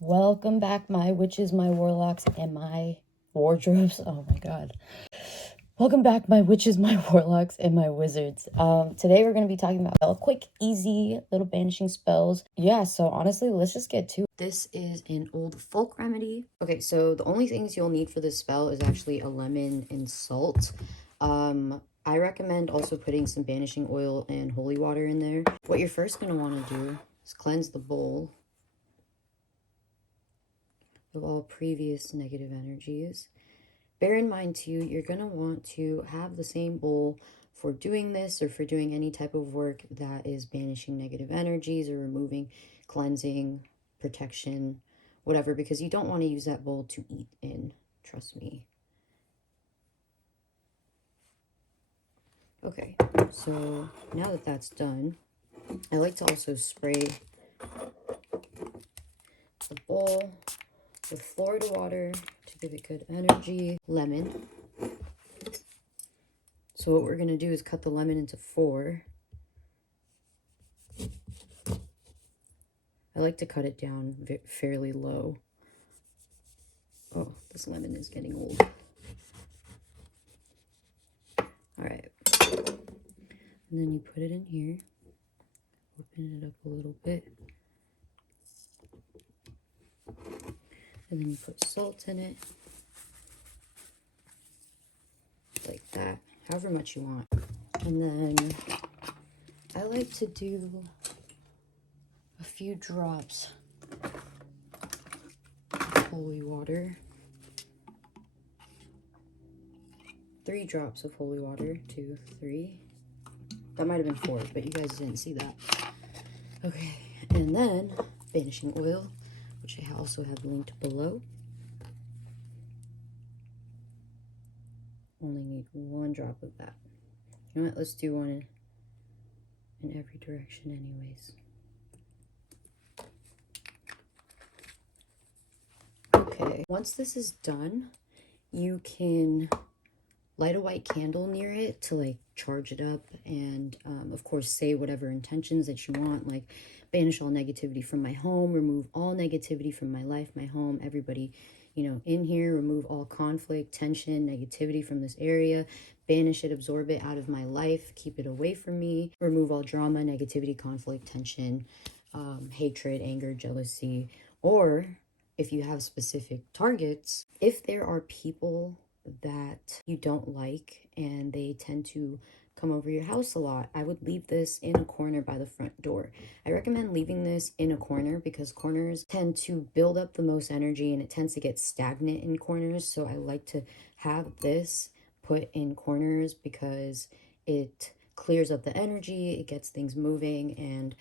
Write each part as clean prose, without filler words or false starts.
Welcome back, my witches, my warlocks, and my wardrobes. Oh my god. Welcome back, my witches, my warlocks, and my wizards. Today we're going to be talking about quick, easy little banishing spells. Yeah, so honestly, let's just get to it. This is an old folk remedy. Okay, so the only things you'll need for this spell is actually a lemon and salt. I recommend also putting some banishing oil and holy water in there. What you're first going to want to do is cleanse the bowl of all previous negative energies. Bear in mind too, you're going to want to have the same bowl for doing this or for doing any type of work that is banishing negative energies or removing, cleansing, protection, whatever, because you don't want to use that bowl to eat in, trust me. Okay, so now that that's done, I like to also spray the bowl with Florida water to give it good energy. Lemon. So what we're going to do is cut the lemon into 4. I like to cut it down fairly low. Oh, this lemon is getting old. All right. And then you put it in here. Open it up a little bit. And then you put salt in it. Like that. However much you want. And then I like to do a few drops of holy water. 3 drops of holy water. 2, 3. That might have been 4, but you guys didn't see that. Okay, and then banishing oil, which I also have linked below. Only need 1 drop of that. You know what? Let's do one in every direction anyways. Okay, once this is done, you can light a white candle near it to like charge it up and of course say whatever intentions that you want, like banish all negativity from my home, remove all negativity from my life, my home, everybody, you know, in here, remove all conflict, tension, negativity from this area, banish it, absorb it out of my life, keep it away from me, remove all drama, negativity, conflict, tension, hatred, anger, jealousy. Or if you have specific targets, if there are people that you don't like and they tend to come over your house a lot, I would leave this in a corner by the front door. I recommend leaving this in a corner because corners tend to build up the most energy and it tends to get stagnant in corners. So I like to have this put in corners because it clears up the energy, it gets things moving, and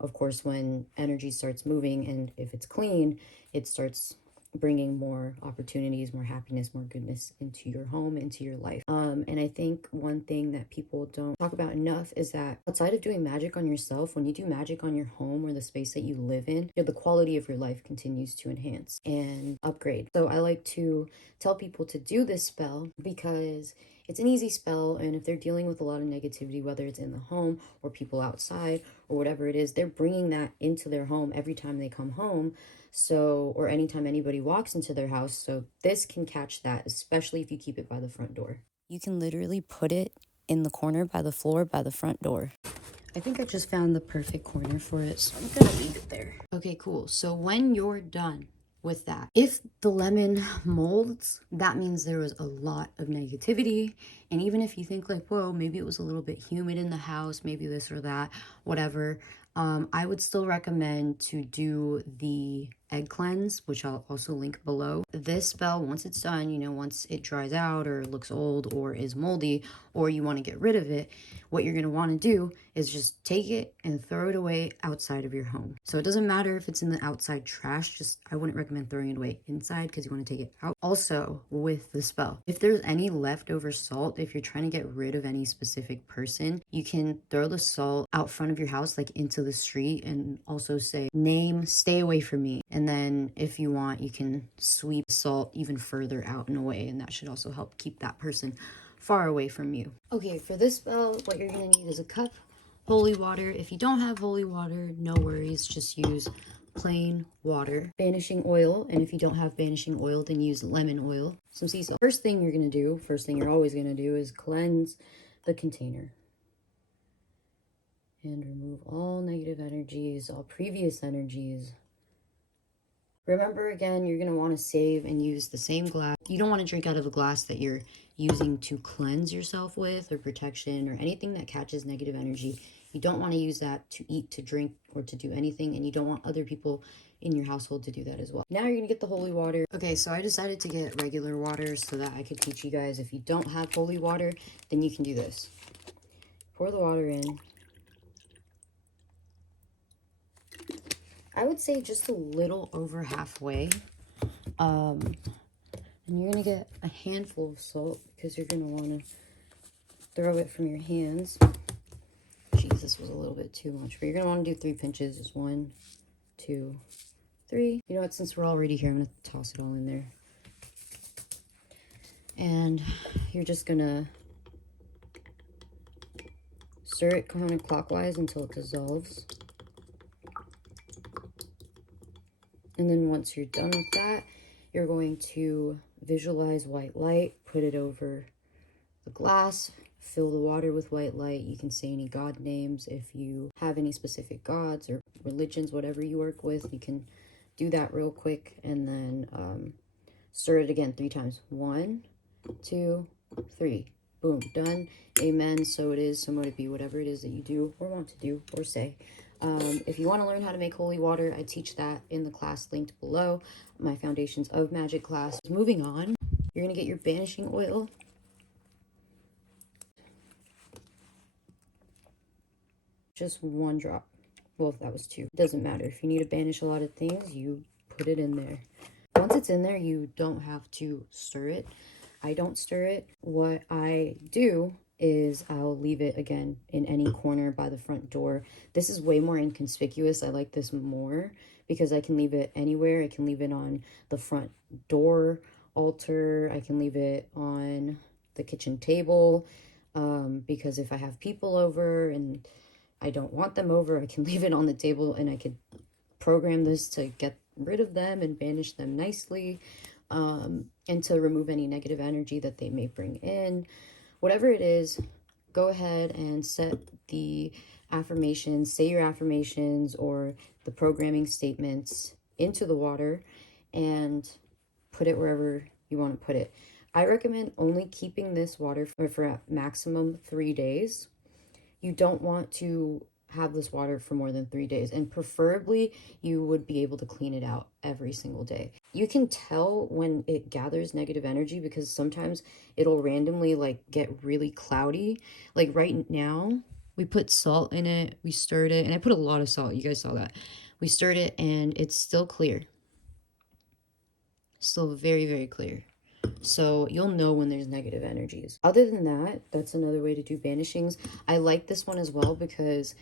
of course when energy starts moving and if it's clean, it starts bringing more opportunities, more happiness, more goodness into your home, into your life. And I think one thing that people don't talk about enough is that outside of doing magic on yourself, when you do magic on your home or the space that you live in, the quality of your life continues to enhance and upgrade. So I like to tell people to do this spell because it's an easy spell, and if they're dealing with a lot of negativity, whether it's in the home or people outside or whatever it is, they're bringing that into their home every time they come home. So, or anytime anybody walks into their house. So this can catch that, especially if you keep it by the front door. You can literally put it in the corner by the floor by the front door. I think I just found the perfect corner for it, so I'm gonna leave it there. Okay, cool. So when you're done with that, if the lemon molds, that means there was a lot of negativity. And even if you think like, whoa, maybe it was a little bit humid in the house, maybe this or that, whatever, I would still recommend to do the egg cleanse, which I'll also link below. This spell, once it's done, you know, once it dries out or looks old or is moldy, or you want to get rid of it, what you're going to want to do is just take it and throw it away outside of your home. So it doesn't matter if it's in the outside trash, just I wouldn't recommend throwing it away inside because you want to take it out. Also with the spell, if there's any leftover salt, if you're trying to get rid of any specific person, you can throw the salt out front of your house, like into the street, and also say, name, stay away from me. And then if you want, you can sweep salt even further out and away, and that should also help keep that person far away from you. Okay, for this spell, what you're gonna need is a cup, holy water. If you don't have holy water, no worries, just use plain water, banishing oil, and if you don't have banishing oil, then use lemon oil, some sea salt. First thing you're always gonna do is cleanse the container and remove all negative energies, all previous energies. Remember, again, you're going to want to save and use the same glass. You don't want to drink out of a glass that you're using to cleanse yourself with, or protection, or anything that catches negative energy. You don't want to use that to eat, to drink, or to do anything, and you don't want other people in your household to do that as well. Now you're going to get the holy water. Okay, so I decided to get regular water so that I could teach you guys. If you don't have holy water, then you can do this. Pour the water in. I would say just a little over halfway. And you're going to get a handful of salt because you're going to want to throw it from your hands. Jeez, this was a little bit too much. But you're going to want to do 3 pinches. Just 1, 2, 3. You know what? Since we're already here, I'm going to toss it all in there. And you're just going to stir it counterclockwise until it dissolves. And then once you're done with that, you're going to visualize white light, put it over the glass, fill the water with white light. You can say any God names. If you have any specific gods or religions, whatever you work with, you can do that real quick. And then stir it again 3 times. 1, 2, 3. Boom, done. Amen. So it is, so mote it be, whatever it is that you do or want to do or say. If you want to learn how to make holy water, I teach that in the class linked below, my Foundations of Magic class. Moving on, you're going to get your banishing oil. Just 1 drop. Well, if that was 2, it doesn't matter. If you need to banish a lot of things, you put it in there. Once it's in there, you don't have to stir it. I don't stir it. What I do is I'll leave it again in any corner by the front door. This is way more inconspicuous. I like this more because I can leave it anywhere. I can leave it on the front door altar. I can leave it on the kitchen table because if I have people over and I don't want them over, I can leave it on the table and I could program this to get rid of them and banish them nicely, and to remove any negative energy that they may bring in. Whatever it is, go ahead and set the affirmations, say your affirmations or the programming statements into the water and put it wherever you want to put it. I recommend only keeping this water for a maximum 3 days. You don't want to have this water for more than 3 days, and preferably you would be able to clean it out every single day. You can tell when it gathers negative energy because sometimes it'll randomly like get really cloudy. Like right now, we put salt in it, we stirred it, and I put a lot of salt. You guys saw that. We stirred it and it's still clear. Still very, very clear. So you'll know when there's negative energies. Other than that, that's another way to do banishings. I like this one as well because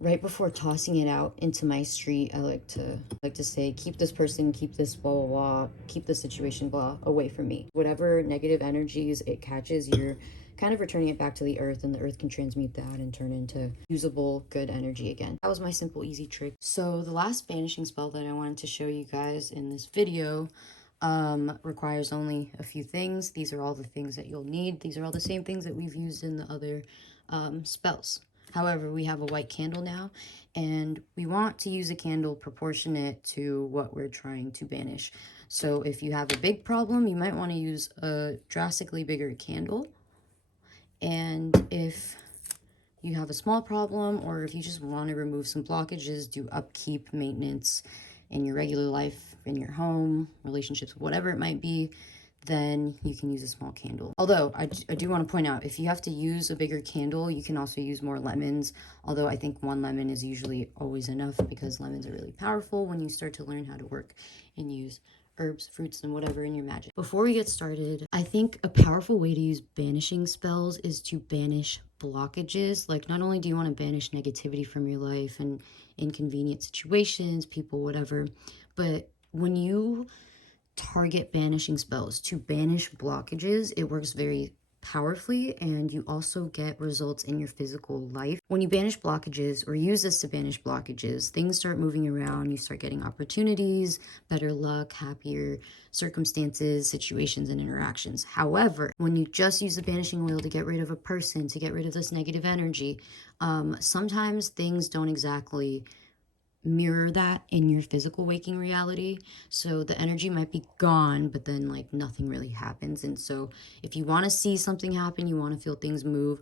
right before tossing it out into my street, I like to say, keep this person, keep this blah, blah, blah, keep this situation, blah, away from me. Whatever negative energies it catches, you're kind of returning it back to the earth, and the earth can transmute that and turn into usable, good energy again. That was my simple, easy trick. So the last banishing spell that I wanted to show you guys in this video requires only a few things. These are all the things that you'll need. These are all the same things that we've used in the other spells. However, we have a white candle now, and we want to use a candle proportionate to what we're trying to banish. So if you have a big problem, you might want to use a drastically bigger candle. And if you have a small problem, or if you just want to remove some blockages, do upkeep, maintenance in your regular life, in your home, relationships, whatever it might be, then you can use a small candle. Although I do want to point out, if you have to use a bigger candle, you can also use more lemons. Although I think 1 lemon is usually always enough because lemons are really powerful when you start to learn how to work and use herbs, fruits, and whatever in your magic. Before we get started, I think a powerful way to use banishing spells is to banish blockages. Like, not only do you want to banish negativity from your life and inconvenient situations, people, whatever, but when you target banishing spells to banish blockages, it works very powerfully, and you also get results in your physical life. When you banish blockages or use this to banish blockages, things start moving around. You start getting opportunities, better luck, happier circumstances, situations, and interactions. However, when you just use the banishing oil to get rid of a person, to get rid of this negative energy, sometimes things don't exactly mirror that in your physical waking reality. So the energy might be gone, but then like nothing really happens. And so if you want to see something happen, you want to feel things move,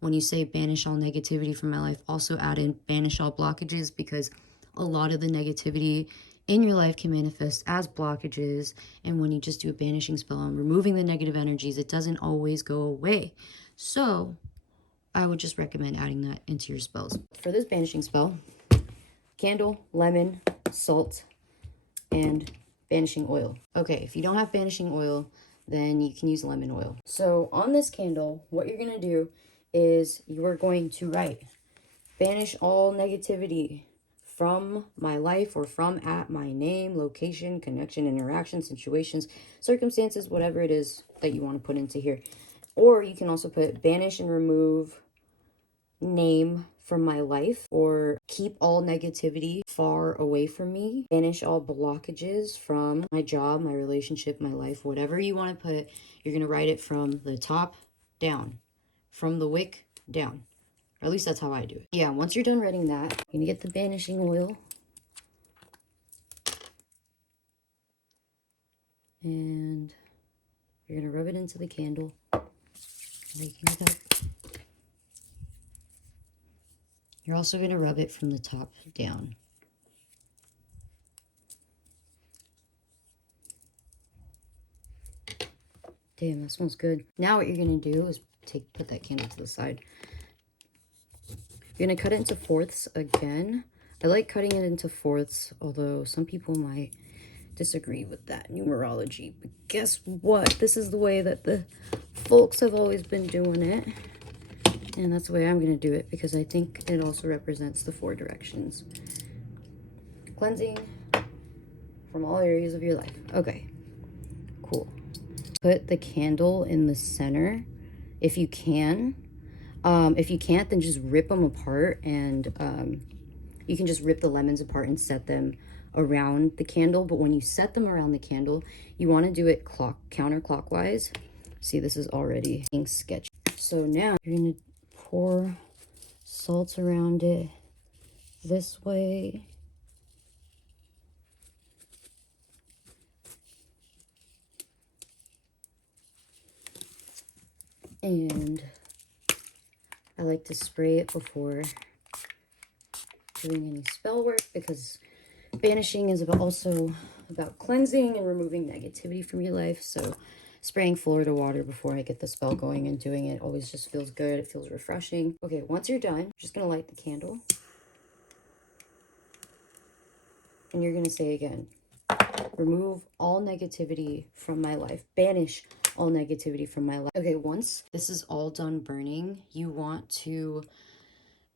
when you say banish all negativity from my life, also add in banish all blockages, because a lot of the negativity in your life can manifest as blockages. And when you just do a banishing spell on removing the negative energies, it doesn't always go away. So I would just recommend adding that into your spells. For this banishing spell, candle, lemon, salt, and banishing oil. Okay, if you don't have banishing oil, then you can use lemon oil. So on this candle, what you're going to do is you are going to write, banish all negativity from my life, or from at my name, location, connection, interaction, situations, circumstances, whatever it is that you want to put into here. Or you can also put banish and remove name from my life, or keep all negativity far away from me, banish all blockages from my job, my relationship, my life, whatever you want to put. You're going to write it from the top down, from the wick down, or at least that's how I do it. Yeah, once you're done writing that, you're going to get the banishing oil, and you're going to rub it into the candle, making it up. You're also going to rub it from the top down. Damn, that smells good. Now what you're going to do is put that candle to the side. You're going to cut it into fourths again. I like cutting it into fourths, although some people might disagree with that numerology. But guess what? This is the way that the folks have always been doing it. And that's the way I'm going to do it, because I think it also represents the 4 directions. Cleansing from all areas of your life. Okay, cool. Put the candle in the center if you can. If you can't, then just rip them apart, and you can just rip the lemons apart and set them around the candle. But when you set them around the candle, you want to do it counterclockwise. See, this is already being sketchy. So now you're going to pour salt around it this way. And I like to spray it before doing any spell work, because banishing is also about cleansing and removing negativity from your life. So spraying Florida water before I get the spell going and doing it always just feels good. It feels refreshing. Okay, once you're done, you're just going to light the candle. And you're going to say again, remove all negativity from my life. Banish all negativity from my life. Okay, once this is all done burning, you want to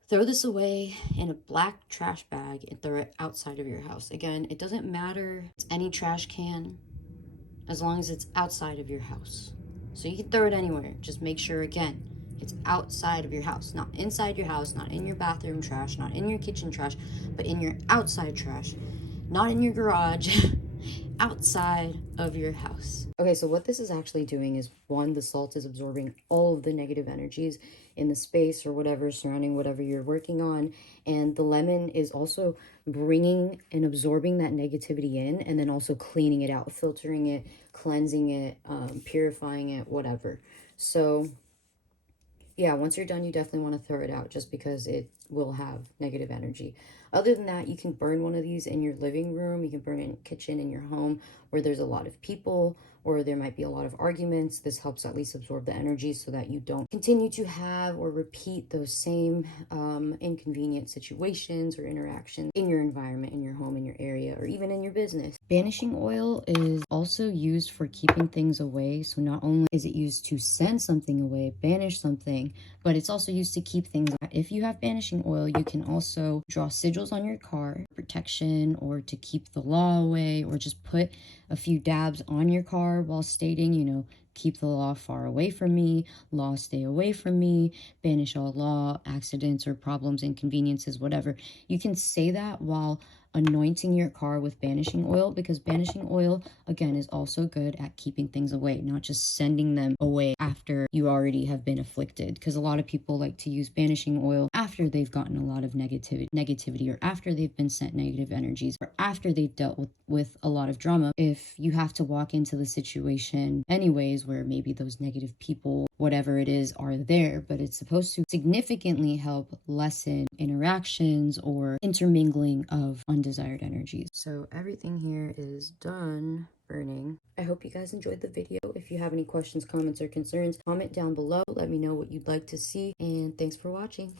throw this away in a black trash bag and throw it outside of your house. Again, it doesn't matter. It's any trash can, as long as it's outside of your house. So you can throw it anywhere. Just make sure, again, it's outside of your house. Not inside your house, not in your bathroom trash, not in your kitchen trash, but in your outside trash. Not in your garage, outside of your house. Okay, so what this is actually doing is, one, the salt is absorbing all of the negative energies in the space or whatever surrounding whatever you're working on, and the lemon is also bringing and absorbing that negativity in, and then also cleaning it out, filtering it, cleansing it, purifying it, whatever. So yeah, once you're done, you definitely want to throw it out, just because it will have negative energy. Other than that, you can burn one of these in your living room. You can burn it in your kitchen, in your home, where there's a lot of people, or there might be a lot of arguments. This helps at least absorb the energy so that you don't continue to have or repeat those same inconvenient situations or interactions in your environment, in your home, in your area, or even in your business. Banishing oil is also used for keeping things away. So not only is it used to send something away, banish something, but it's also used to keep things away. If you have banishing oil, you can also draw sigils on your car, protection, or to keep the law away, or just put a few dabs on your car while stating, you know, keep the law far away from me, law stay away from me, banish all law, accidents or problems, inconveniences, whatever. You can say that while anointing your car with banishing oil, because banishing oil, again, is also good at keeping things away, not just sending them away after you already have been afflicted. Because a lot of people like to use banishing oil after they've gotten a lot of negativity, or after they've been sent negative energies, or after they've dealt with a lot of drama. If you have to walk into the situation anyways where maybe those negative people, whatever it is, are there, but it's supposed to significantly help lessen interactions or intermingling of undesired energies. So everything here is done burning. I hope you guys enjoyed the video. If you have any questions, comments, or concerns, comment down below. Let me know what you'd like to see, and thanks for watching.